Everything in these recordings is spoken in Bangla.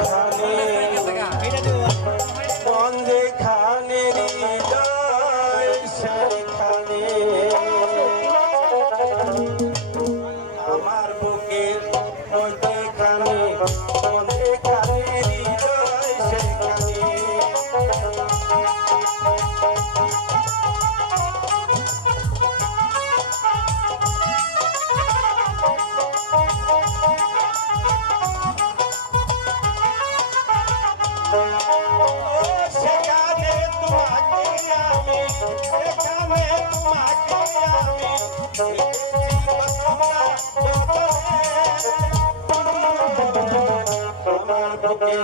যেখানে মন যেখানে হৃদয় সেখানে আমার বুকের যেখানে মন যেখানে হৃদয় সেখানে সেখানে তোমাকে আমি সেখানে তোমাকে আমি আমার বুকে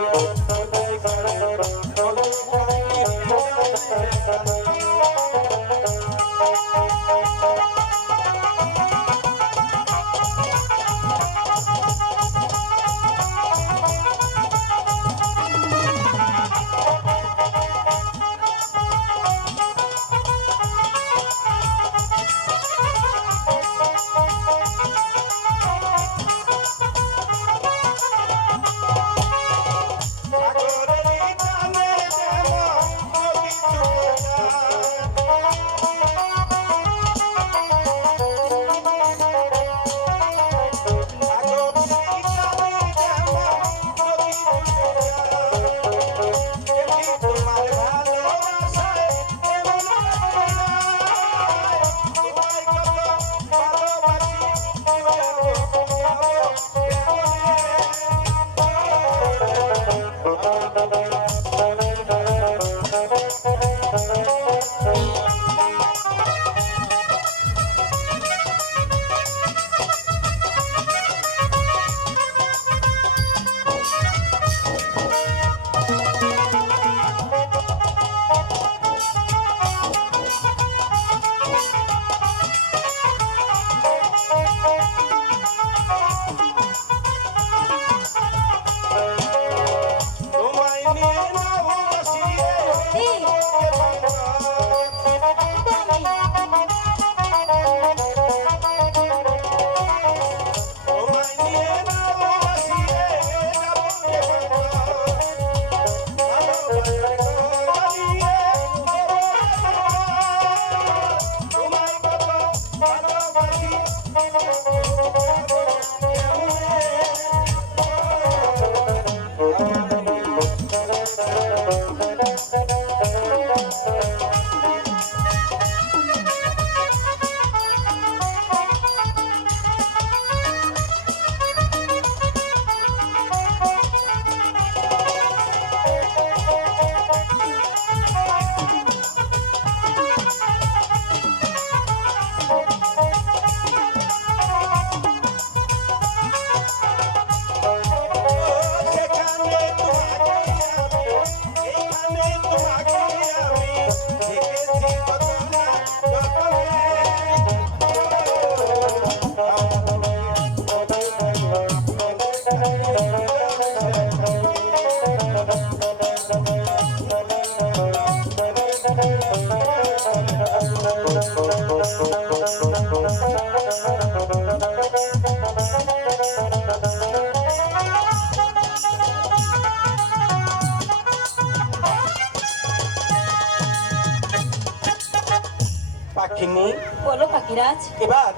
পাখিনি বলো পাখিরাজ। এবার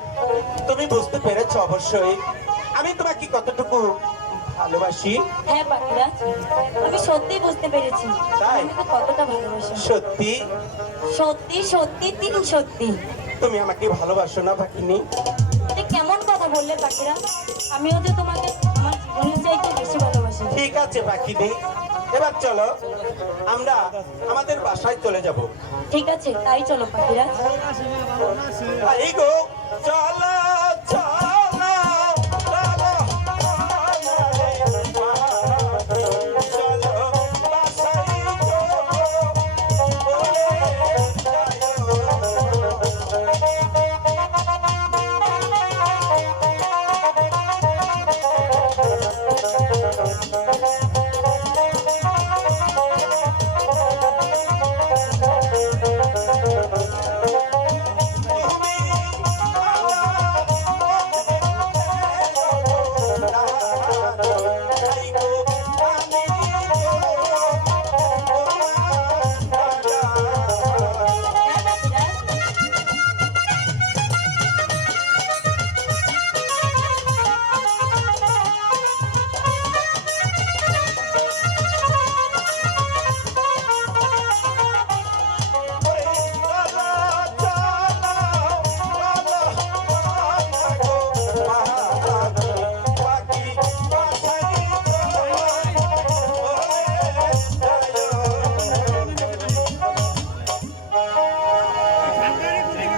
তুমি বুঝতে পেরেছো অবশ্যই আমি তোমাকে কতটুকু ভালোবাসি। হ্যাঁ পাখিরাজ, আমি সত্যি বুঝতে পেরেছি তাই? তুমি কতটা ভালোবাসো। সত্যি সত্যি সত্যি তিন সত্যি। তুমি আমাকে ভালোবাসো না পাখিনি? তুমি কেমন কথা বললে পাখিরাজ? আমিও যে তোমাকে আমার জীবনের চাইতে বেশি ভালোবাসি। ঠিক আছে পাখিনি, এবার চলো আমরা আমাদের বাসায় চলে যাব। ঠিক আছে, তাই চলো পাখিরাজ। এই গো চলো।